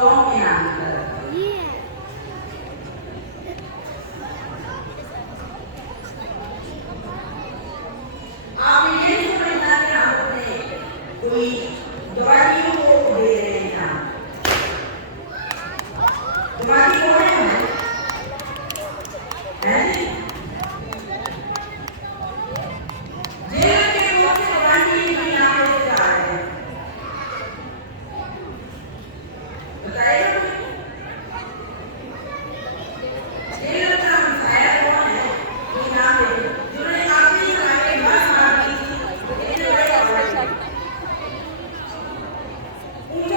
दुआओं में आने लगा। आप ये नहीं समझना कि आपने कोई दवाइयों को दे रहे हैं। दवाई कौन है? जेल के बहुत से दवाई भी ना ले जा रहे हैं। बताइए